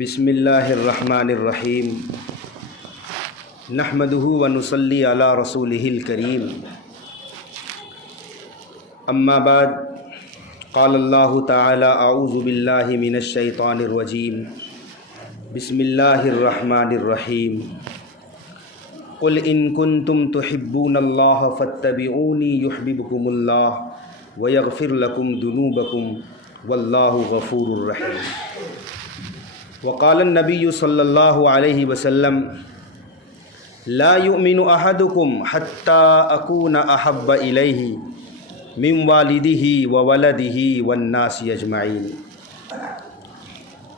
بسم اللہ الرحمن الرحیم نحمدہ ونصلی علی رسولہ الکریم اما بعد قال اللہ تعالی اعوذ باللہ من الشیطان الرجیم بسم اللہ الرحمن الرحیم قل ان کنتم تحبون اللہ فاتبعونی یحببکم اللہ ویغفر لکم ذنوبکم واللہ غفور الرحیم۔ وقال النبی صلی اللہ علیہ وسلم لا یؤمن احدکم حتی اکون احب الیہ من والدہ وولدہ والناس اجمعین۔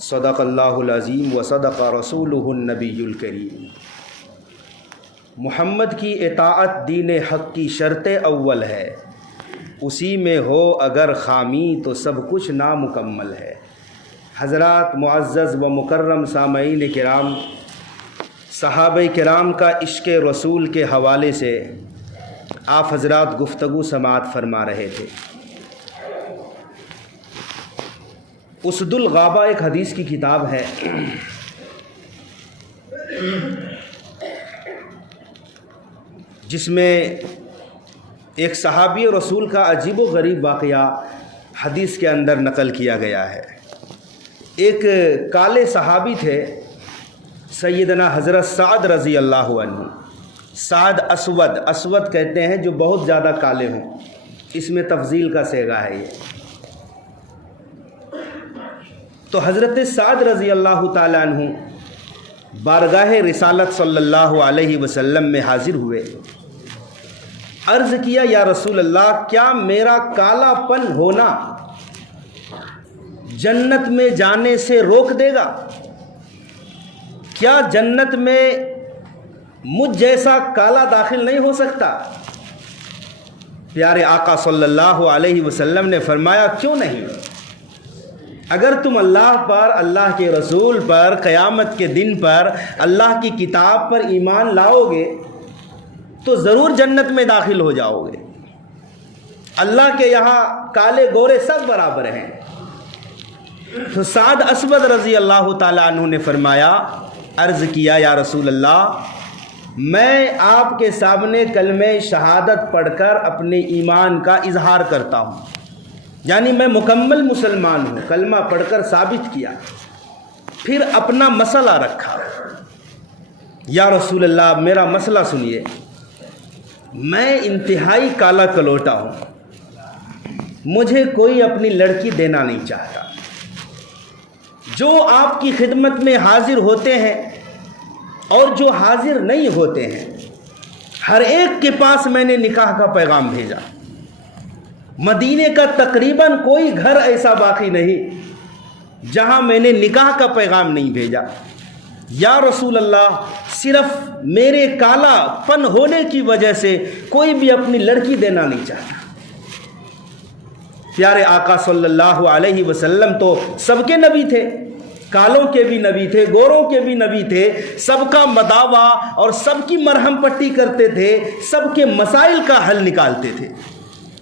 صدق اللہ العظیم وصدق رسولہ النبی الکریم۔ محمد کی اطاعت دین حق کی شرط اول ہے، اسی میں ہو اگر خامی تو سب کچھ نامکمل ہے۔ حضرات معزز و مکرم سامعین کرام، صحابہ کرام کا عشق رسول کے حوالے سے آپ حضرات گفتگو سماعت فرما رہے تھے۔ اسد الغابہ ایک حدیث کی کتاب ہے، جس میں ایک صحابی رسول کا عجیب و غریب واقعہ حدیث کے اندر نقل کیا گیا ہے۔ ایک کالے صحابی تھے، سیدنا حضرت سعد رضی اللہ عنہ۔ سعد اسود کہتے ہیں جو بہت زیادہ کالے ہوں، اس میں تفضیل کا صیغہ ہے یہ۔ تو حضرت سعد رضی اللہ تعالیٰ عنہ بارگاہ رسالت صلی اللہ علیہ وسلم میں حاضر ہوئے، عرض کیا یا رسول اللہ، کیا میرا کالا پن ہونا جنت میں جانے سے روک دے گا؟ کیا جنت میں مجھ جیسا کالا داخل نہیں ہو سکتا؟ پیارے آقا صلی اللہ علیہ وسلم نے فرمایا کیوں نہیں؟ اگر تم اللہ پر، اللہ کے رسول پر، قیامت کے دن پر، اللہ کی کتاب پر ایمان لاؤ گے تو ضرور جنت میں داخل ہو جاؤ گے۔ اللہ کے یہاں کالے گورے سب برابر ہیں۔ تو سعد اسود رضی اللہ تعالیٰ عنہ نے فرمایا، عرض کیا یا رسول اللہ، میں آپ کے سامنے کلمہ شہادت پڑھ کر اپنے ایمان کا اظہار کرتا ہوں، یعنی میں مکمل مسلمان ہوں، کلمہ پڑھ کر ثابت کیا۔ پھر اپنا مسئلہ رکھا، یا رسول اللہ میرا مسئلہ سنیے، میں انتہائی کالا کلوٹا ہوں، مجھے کوئی اپنی لڑکی دینا نہیں چاہتا۔ جو آپ کی خدمت میں حاضر ہوتے ہیں اور جو حاضر نہیں ہوتے ہیں، ہر ایک کے پاس میں نے نکاح کا پیغام بھیجا۔ مدینے کا تقریباً کوئی گھر ایسا باقی نہیں جہاں میں نے نکاح کا پیغام نہیں بھیجا۔ یا رسول اللہ، صرف میرے کالا پن ہونے کی وجہ سے کوئی بھی اپنی لڑکی دینا نہیں چاہتا۔ پیارے آقا صلی اللہ علیہ وسلم تو سب کے نبی تھے، کالوں کے بھی نبی تھے، گوروں کے بھی نبی تھے، سب کا مداوا اور سب کی مرہم پٹی کرتے تھے، سب کے مسائل کا حل نکالتے تھے۔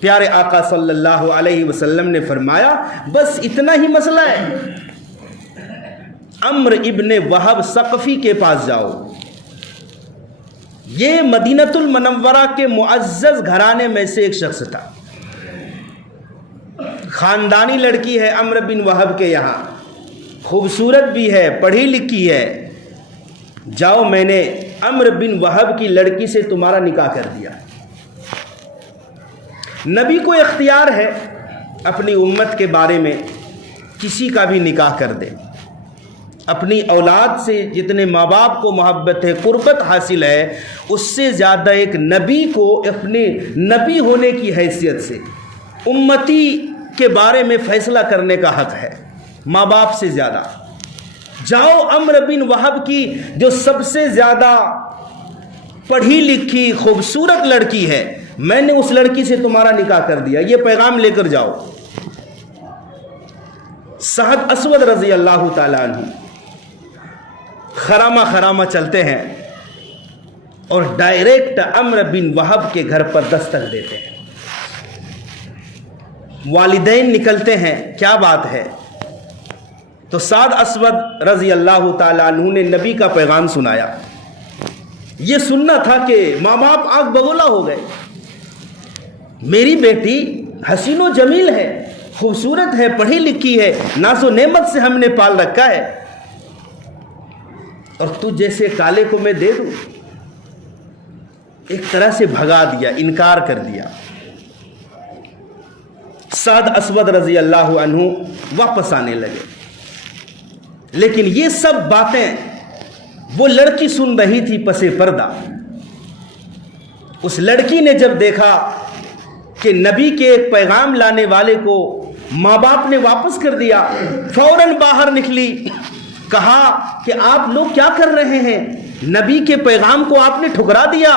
پیارے آقا صلی اللہ علیہ وسلم نے فرمایا بس اتنا ہی مسئلہ ہے، عمرو ابن وہب ثقفی کے پاس جاؤ۔ یہ مدینۃ المنورہ کے معزز گھرانے میں سے ایک شخص تھا، خاندانی لڑکی ہے عمرو بن وہب کے یہاں، خوبصورت بھی ہے، پڑھی لکھی ہے۔ جاؤ، میں نے عمرو بن وہب کی لڑکی سے تمہارا نکاح کر دیا۔ نبی کو اختیار ہے اپنی امت کے بارے میں کسی کا بھی نکاح کر دے۔ اپنی اولاد سے جتنے ماں باپ کو محبت ہے، قربت حاصل ہے، اس سے زیادہ ایک نبی کو اپنے نبی ہونے کی حیثیت سے امتی کے بارے میں فیصلہ کرنے کا حق ہے، ماں باپ سے زیادہ۔ جاؤ، عمرو بن وہب کی جو سب سے زیادہ پڑھی لکھی خوبصورت لڑکی ہے، میں نے اس لڑکی سے تمہارا نکاح کر دیا، یہ پیغام لے کر جاؤ۔ سعد اسود رضی اللہ تعالیٰ عنہ خرامہ چلتے ہیں اور ڈائریکٹ عمرو بن وہب کے گھر پر دستک دیتے ہیں۔ والدین نکلتے ہیں، کیا بات ہے؟ تو تو سعد اسود رضی اللہ تعالیٰ عنہ نے نبی کا پیغام سنایا. یہ سننا تھا کہ ماں باپ آنکھ بگولا ہو گئے. میری بیٹی حسین و جمیل ہے, خوبصورت ہے, پڑھی لکھی ہے, ناز و نعمت سے ہم نے پال رکھا ہے, اور تو جیسے کالے کو میں دے دوں. ایک طرح سے بھگا دیا, انکار کر دیا. سعد اسود رضی اللہ عنہ واپس آنے لگے, لیکن یہ سب باتیں وہ لڑکی سن رہی تھی پس پردہ. اس لڑکی نے جب دیکھا کہ نبی کے ایک پیغام لانے والے کو ماں باپ نے واپس کر دیا, فوراً باہر نکلی, کہا کہ آپ لوگ کیا کر رہے ہیں؟ نبی کے پیغام کو آپ نے ٹھکرا دیا,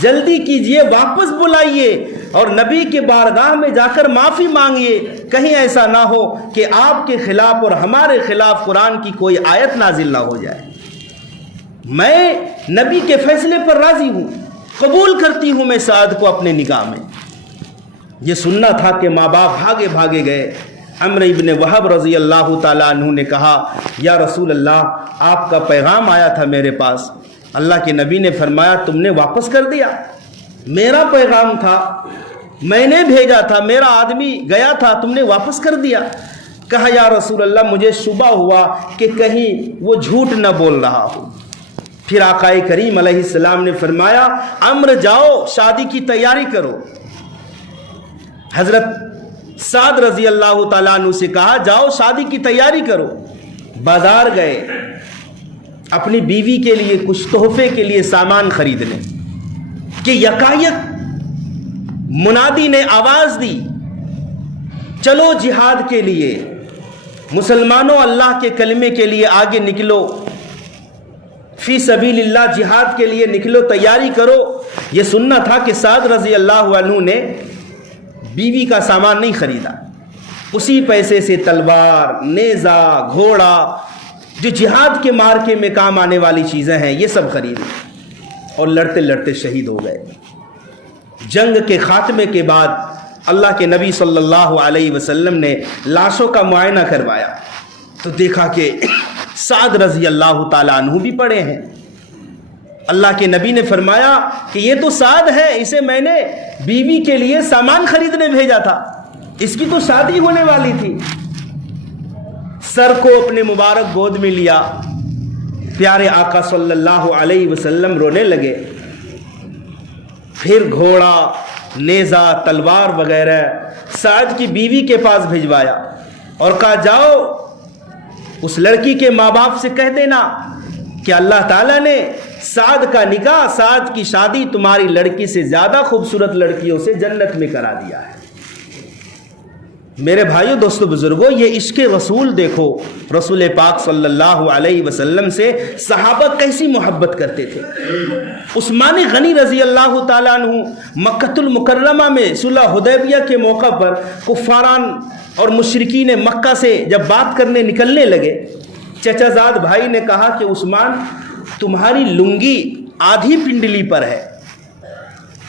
جلدی کیجئے, واپس بلائیے اور نبی کے بارگاہ میں جا کر معافی مانگیے. کہیں ایسا نہ ہو کہ آپ کے خلاف اور ہمارے خلاف قرآن کی کوئی آیت نازل نہ ہو جائے. میں نبی کے فیصلے پر راضی ہوں, قبول کرتی ہوں میں سعد کو اپنے نکاح میں. یہ سننا تھا کہ ماں باپ بھاگے بھاگے گئے. عمرو ابن وہب رضی اللہ تعالیٰ عنہ نے کہا, یا رسول اللہ, آپ کا پیغام آیا تھا میرے پاس. اللہ کے نبی نے فرمایا تم نے واپس کر دیا. میرا پیغام تھا, میں نے بھیجا تھا, میرا آدمی گیا تھا, تم نے واپس کر دیا. کہا یا رسول اللہ مجھے شبہ ہوا کہ کہیں وہ جھوٹ نہ بول رہا ہو. پھر آقا کریم علیہ السلام نے فرمایا عمرو جاؤ شادی کی تیاری کرو. حضرت سعد رضی اللہ تعالیٰ عنہ سے کہا جاؤ شادی کی تیاری کرو. بازار گئے اپنی بیوی کے لیے کچھ تحفے کے لیے سامان خریدنے, کہ یکایک منادی نے آواز دی چلو جہاد کے لیے, مسلمانوں اللہ کے کلمے کے لیے آگے نکلو, فی سبیل اللہ جہاد کے لیے نکلو, تیاری کرو. یہ سننا تھا کہ سعد رضی اللہ عنہ نے بیوی کا سامان نہیں خریدا, اسی پیسے سے تلوار, نیزہ, گھوڑا, جو جہاد کے مارکے میں کام آنے والی چیزیں ہیں یہ سب خریدی, اور لڑتے لڑتے شہید ہو گئے. جنگ کے خاتمے کے بعد اللہ کے نبی صلی اللہ علیہ وسلم نے لاشوں کا معائنہ کروایا تو دیکھا کہ سعد رضی اللہ تعالیٰ عنہ بھی پڑے ہیں. اللہ کے نبی نے فرمایا کہ یہ تو سعد ہے, اسے میں نے بیوی کے لیے سامان خریدنے بھیجا تھا, اس کی تو شادی ہونے والی تھی. سر کو اپنے مبارک گود میں لیا, پیارے آقا صلی اللہ علیہ وسلم رونے لگے. پھر گھوڑا, نیزہ, تلوار وغیرہ سعد کی بیوی کے پاس بھجوایا اور کہا جاؤ اس لڑکی کے ماں باپ سے کہہ دینا کہ اللہ تعالیٰ نے سعد کا نکاح, سعد کی شادی تمہاری لڑکی سے زیادہ خوبصورت لڑکیوں سے جنت میں کرا دیا ہے. میرے بھائیوں, دوستو, بزرگوں, یہ عشق رسول دیکھو. رسول پاک صلی اللہ علیہ وسلم سے صحابہ کیسی محبت کرتے تھے. عثمان غنی رضی اللہ تعالیٰ عنہ مکۃ المکرمہ میں صلح حدیبیہ کے موقع پر کفاران اور مشرکین مکہ سے جب بات کرنے نکلنے لگے, چچا زاد بھائی نے کہا کہ عثمان تمہاری لنگی آدھی پنڈلی پر ہے,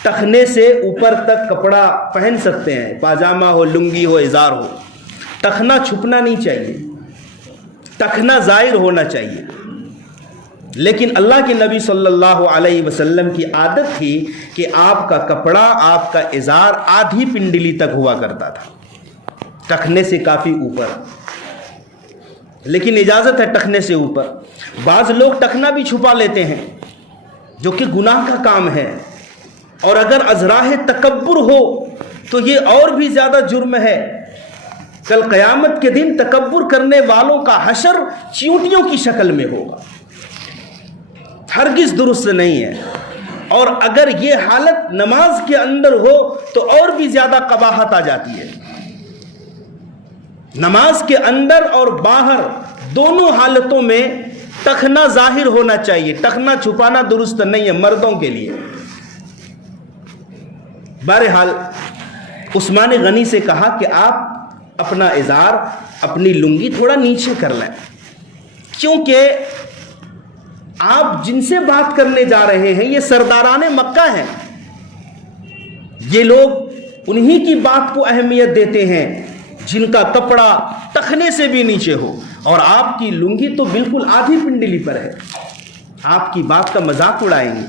ٹخنے سے اوپر تک کپڑا پہن سکتے ہیں, پاجامہ ہو, لنگی ہو, ازار ہو, ٹخنا چھپنا نہیں چاہیے, ٹخنا ظاہر ہونا چاہیے. لیکن اللہ کے نبی صلی اللہ علیہ وسلم کی عادت تھی کہ آپ کا کپڑا, آپ کا ازار آدھی پنڈلی تک ہوا کرتا تھا, ٹخنے سے کافی اوپر, لیکن اجازت ہے ٹخنے سے اوپر. بعض لوگ ٹخنا بھی چھپا لیتے ہیں جو کہ گناہ کا کام ہے, اور اگر ازراہ تکبر ہو تو یہ اور بھی زیادہ جرم ہے. کل قیامت کے دن تکبر کرنے والوں کا حشر چیونٹیوں کی شکل میں ہوگا, ہرگز درست نہیں ہے. اور اگر یہ حالت نماز کے اندر ہو تو اور بھی زیادہ قباحت آ جاتی ہے. نماز کے اندر اور باہر دونوں حالتوں میں ٹخنا ظاہر ہونا چاہیے, ٹخنا چھپانا درست نہیں ہے مردوں کے لیے. بہرحال عثمان غنی سے کہا کہ آپ اپنا ازار, اپنی لنگی تھوڑا نیچے کر لیں, کیونکہ آپ جن سے بات کرنے جا رہے ہیں یہ سرداران مکہ ہیں, یہ لوگ انہی کی بات کو اہمیت دیتے ہیں جن کا کپڑا ٹخنے سے بھی نیچے ہو. اور آپ کی لنگی تو بالکل آدھی پنڈلی پر ہے، آپ کی بات کا مذاق اڑائیں گے۔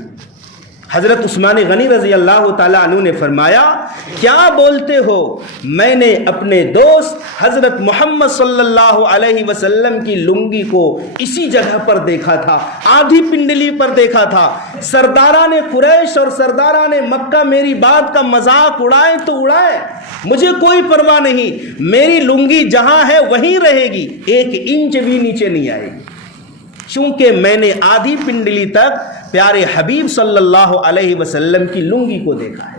حضرت عثمان غنی رضی اللہ تعالیٰ عنہ نے فرمایا کیا بولتے ہو، میں نے اپنے دوست حضرت محمد صلی اللہ علیہ وسلم کی لنگی کو اسی جگہ پر دیکھا تھا، آدھی پنڈلی پر دیکھا تھا۔ سرداران قریش اور سرداران مکہ میری بات کا مذاق اڑائیں تو اڑائیں، مجھے کوئی پرواہ نہیں، میری لنگی جہاں ہے وہیں رہے گی، 1 انچ بھی نیچے نہیں آئے گی، چونکہ میں نے آدھی پنڈلی تک پیارے حبیب صلی اللہ علیہ وسلم کی لنگی کو دیکھا ہے۔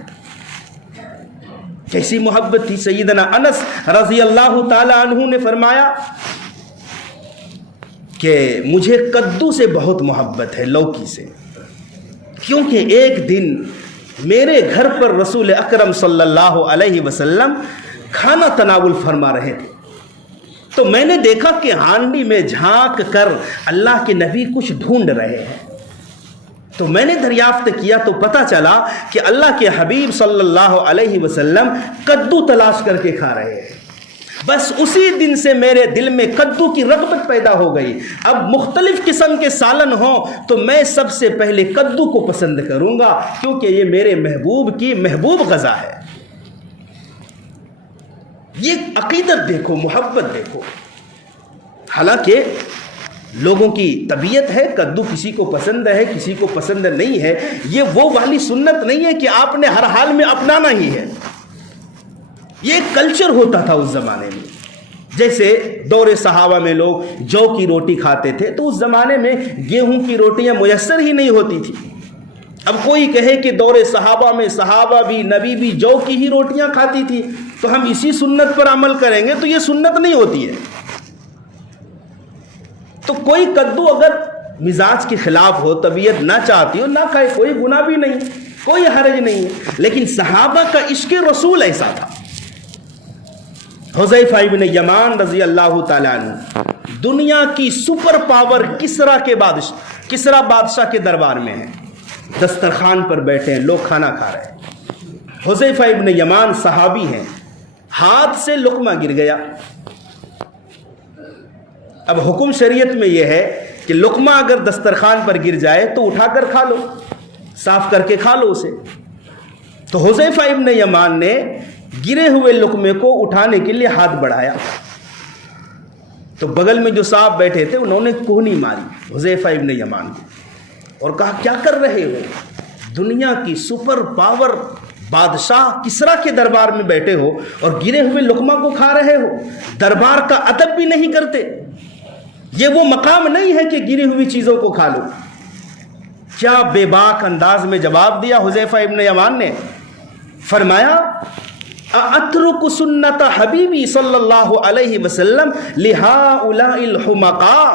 کیسی محبت تھی۔ سیدنا انس رضی اللہ تعالی عنہ نے فرمایا کہ مجھے کدو سے بہت محبت ہے، لوکی سے، کیونکہ ایک دن میرے گھر پر رسول اکرم صلی اللہ علیہ وسلم کھانا تناول فرما رہے تھے، تو میں نے دیکھا کہ ہانڈی میں جھانک کر اللہ کے نبی کچھ ڈھونڈ رہے ہیں، تو میں نے دریافت کیا تو پتہ چلا کہ اللہ کے حبیب صلی اللہ علیہ وسلم کدو تلاش کر کے کھا رہے ہیں۔ بس اسی دن سے میرے دل میں کدو کی رغبت پیدا ہو گئی، اب مختلف قسم کے سالن ہوں تو میں سب سے پہلے کدو کو پسند کروں گا، کیونکہ یہ میرے محبوب کی محبوب غذا ہے۔ یہ عقیدت دیکھو، محبت دیکھو۔ حالانکہ لوگوں کی طبیعت ہے، کدو کسی کو پسند ہے کسی کو پسند نہیں ہے، یہ وہ والی سنت نہیں ہے کہ آپ نے ہر حال میں اپنانا ہی ہے، یہ ایک کلچر ہوتا تھا اس زمانے میں۔ جیسے دور صحابہ میں لوگ جو کی روٹی کھاتے تھے، تو اس زمانے میں گیہوں کی روٹیاں میسر ہی نہیں ہوتی تھی۔ اب کوئی کہے کہ دور صحابہ میں صحابہ بھی نبی بھی جو کی ہی روٹیاں کھاتی تھی، تو ہم اسی سنت پر عمل کریں گے، تو یہ سنت نہیں ہوتی ہے۔ تو کوئی کدو اگر مزاج کے خلاف ہو، طبیعت نہ چاہتی ہو، نہ کھائے، کوئی گناہ بھی نہیں، کوئی حرج نہیں ہے۔ لیکن صحابہ کا عشق رسول ایسا تھا۔ حذیفہ ابن یمان رضی اللہ تعالیٰ عنہ دنیا کی سپر پاور کسرا بادشاہ کے دربار میں ہیں، دسترخوان پر بیٹھے ہیں، لوگ کھانا کھا رہے ہیں۔ حذیفہ ابن یمان صحابی ہیں، ہاتھ سے لقمہ گر گیا۔ اب حکم شریعت میں یہ ہے کہ لقمہ اگر دسترخوان پر گر جائے تو اٹھا کر کھا لو، صاف کر کے کھا لو اسے۔ تو حذیفہ ابن یمان نے گرے ہوئے لقمے کو اٹھانے کے لیے ہاتھ بڑھایا، تو بغل میں جو صاحب بیٹھے تھے انہوں نے کوہنی ماری حذیفہ ابن یمان کو اور کہا کیا کر رہے ہو، دنیا کی سپر پاور بادشاہ کسرا کے دربار میں بیٹھے ہو اور گرے ہوئے لقمہ کو کھا رہے ہو، دربار کا ادب بھی نہیں کرتے، یہ وہ مقام نہیں ہے کہ گری ہوئی چیزوں کو کھا لو۔ کیا بے باک انداز میں جواب دیا حذیفہ ابن یمان نے، فرمایا اترک سنت حبیبی صلی اللہ علیہ وسلم لہؤلاء الحمقاء،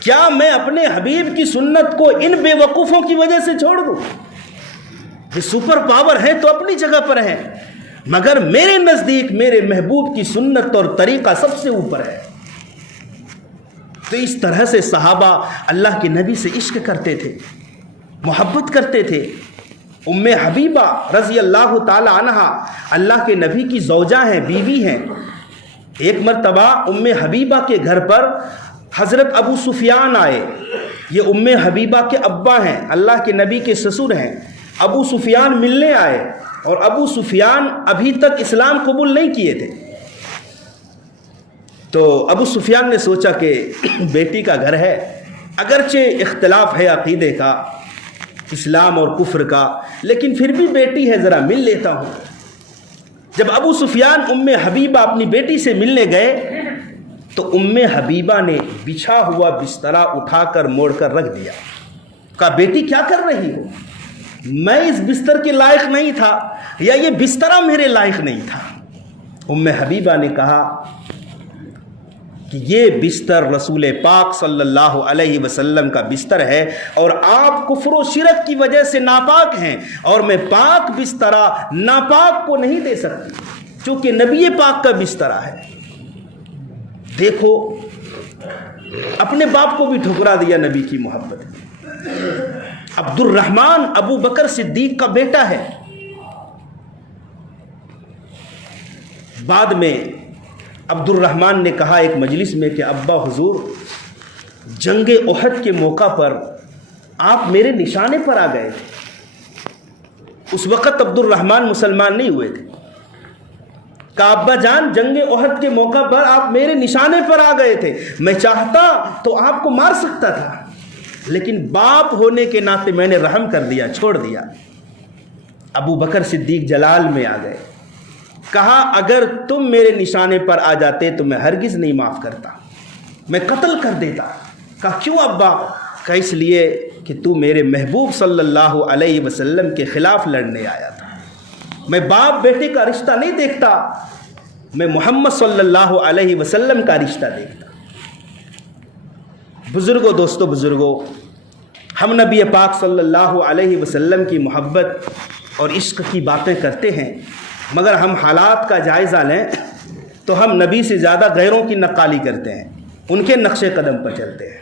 کیا میں اپنے حبیب کی سنت کو ان بے وقوفوں کی وجہ سے چھوڑ دوں؟ یہ سپر پاور ہے تو اپنی جگہ پر ہے، مگر میرے نزدیک میرے محبوب کی سنت اور طریقہ سب سے اوپر ہے۔ تو اس طرح سے صحابہ اللہ کے نبی سے عشق کرتے تھے، محبت کرتے تھے۔ ام حبیبہ رضی اللہ تعالی عنہا اللہ کے نبی کی زوجہ ہیں، بیوی ہیں۔ ایک مرتبہ ام حبیبہ کے گھر پر حضرت ابو سفیان آئے، یہ ام حبیبہ کے ابا ہیں، اللہ کے نبی کے سسر ہیں۔ ابو سفیان ملنے آئے، اور ابو سفیان ابھی تک اسلام قبول نہیں کیے تھے۔ تو ابو سفیان نے سوچا کہ بیٹی کا گھر ہے، اگرچہ اختلاف ہے عقیدے کا، اسلام اور کفر کا، لیکن پھر بھی بیٹی ہے، ذرا مل لیتا ہوں۔ جب ابو سفیان ام حبیبہ اپنی بیٹی سے ملنے گئے تو ام حبیبہ نے بچھا ہوا بسترا اٹھا کر موڑ کر رکھ دیا، کہا بیٹی کیا کر رہی ہو، میں اس بستر کے لائق نہیں تھا، یا یہ بسترا میرے لائق نہیں تھا۔ ام حبیبہ نے کہا کہ یہ بستر رسول پاک صلی اللہ علیہ وسلم کا بستر ہے، اور آپ کفر و شرک کی وجہ سے ناپاک ہیں، اور میں پاک بسترا ناپاک کو نہیں دے سکتی، چونکہ نبی پاک کا بسترا ہے۔ دیکھو اپنے باپ کو بھی ٹھکرا دیا نبی کی محبت۔ عبد الرحمن ابو بکر صدیق کا بیٹا ہے، بعد میں عبد الرحمن نے کہا ایک مجلس میں کہ ابا حضور، جنگ احد کے موقع پر آپ میرے نشانے پر آ گئے تھے۔ اس وقت عبد الرحمن مسلمان نہیں ہوئے تھے۔ کہا ابا جان، جنگ احد کے موقع پر آپ میرے نشانے پر آ گئے تھے، میں چاہتا تو آپ کو مار سکتا تھا، لیکن باپ ہونے کے ناطے میں نے رحم کر دیا، چھوڑ دیا۔ ابو بکر صدیق جلال میں آ گئے، کہا اگر تم میرے نشانے پر آ جاتے تو میں ہرگز نہیں معاف کرتا، میں قتل کر دیتا۔ کہا کیوں ابا؟ کہا اس لیے کہ تو میرے محبوب صلی اللہ علیہ وسلم کے خلاف لڑنے آیا تھا۔ میں باپ بیٹے کا رشتہ نہیں دیکھتا، میں محمد صلی اللہ علیہ وسلم کا رشتہ دیکھتا۔ بزرگوں، دوستو بزرگوں، ہم نبی پاک صلی اللہ علیہ وسلم کی محبت اور عشق کی باتیں کرتے ہیں، مگر ہم حالات کا جائزہ لیں تو ہم نبی سے زیادہ غیروں کی نقالی کرتے ہیں، ان کے نقش قدم پر چلتے ہیں۔